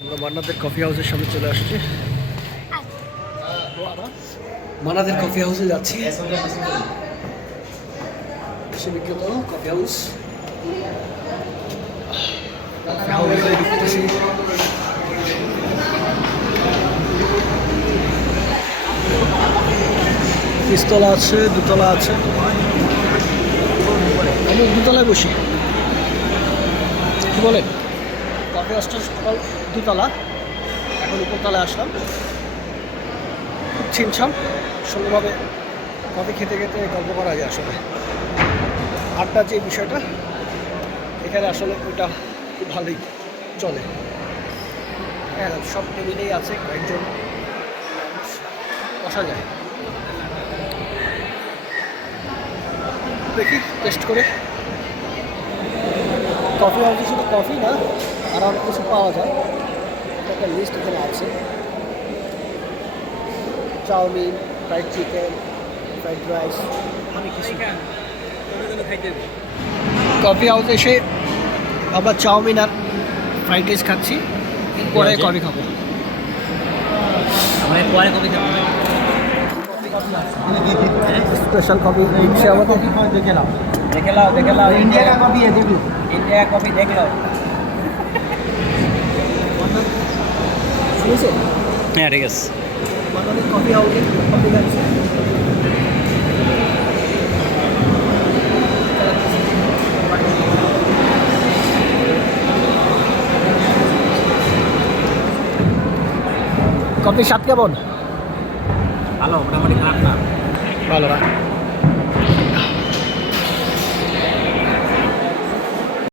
আমরা মান্নাদের কফি হাউসের সামনে চলে আসছি। মান্নাদের কফি হাউসে যাচ্ছি। বেশি বিখ্যাত কফি হাউস। তিনতলা আছে, দুতলা আছে। আমি দুতলায় বসি। কি বলেন? কফি হাউসটা টোটাল দুতলা, এখন উপরতলায় আসলাম। খুব ছিমছাম, সুন্দরভাবে কফি খেতে খেতে গল্প করা যায়। আসলে আড্ডা যে বিষয়টা এখানে আসলে ওইটা খুব ভালোই চলে। হ্যাঁ, সব টেবিলেই আছে, কয়েকজন বসা যায়। দেখি টেস্ট করে। কফি হাউসে শুধু কফি না, আর অনেক কিছু পাওয়া যায়। একটা লিস্ট এখানে আছে। Chowmein, fried chicken, fried rice, অনেক কিছু। কফি হাউসে এসে আমরা চাউমিন আর ফ্রাইড রাইস খাচ্ছি, পরে কফি খাবো। পরে কফি খাবো। स्पेशल कॉफी से আমাদের देख लो इंडिया का कॉफी है, देख लो इंडिया का कॉफी देख लो। শুনেছেন? হ্যাঁ ঠিক আছে। মান্নাদের কফি হাউসে কফি খাচ্ছি। কফির স্বাদ কেমন? ভালো, মোটামুটি খারাপ না। ভালো না?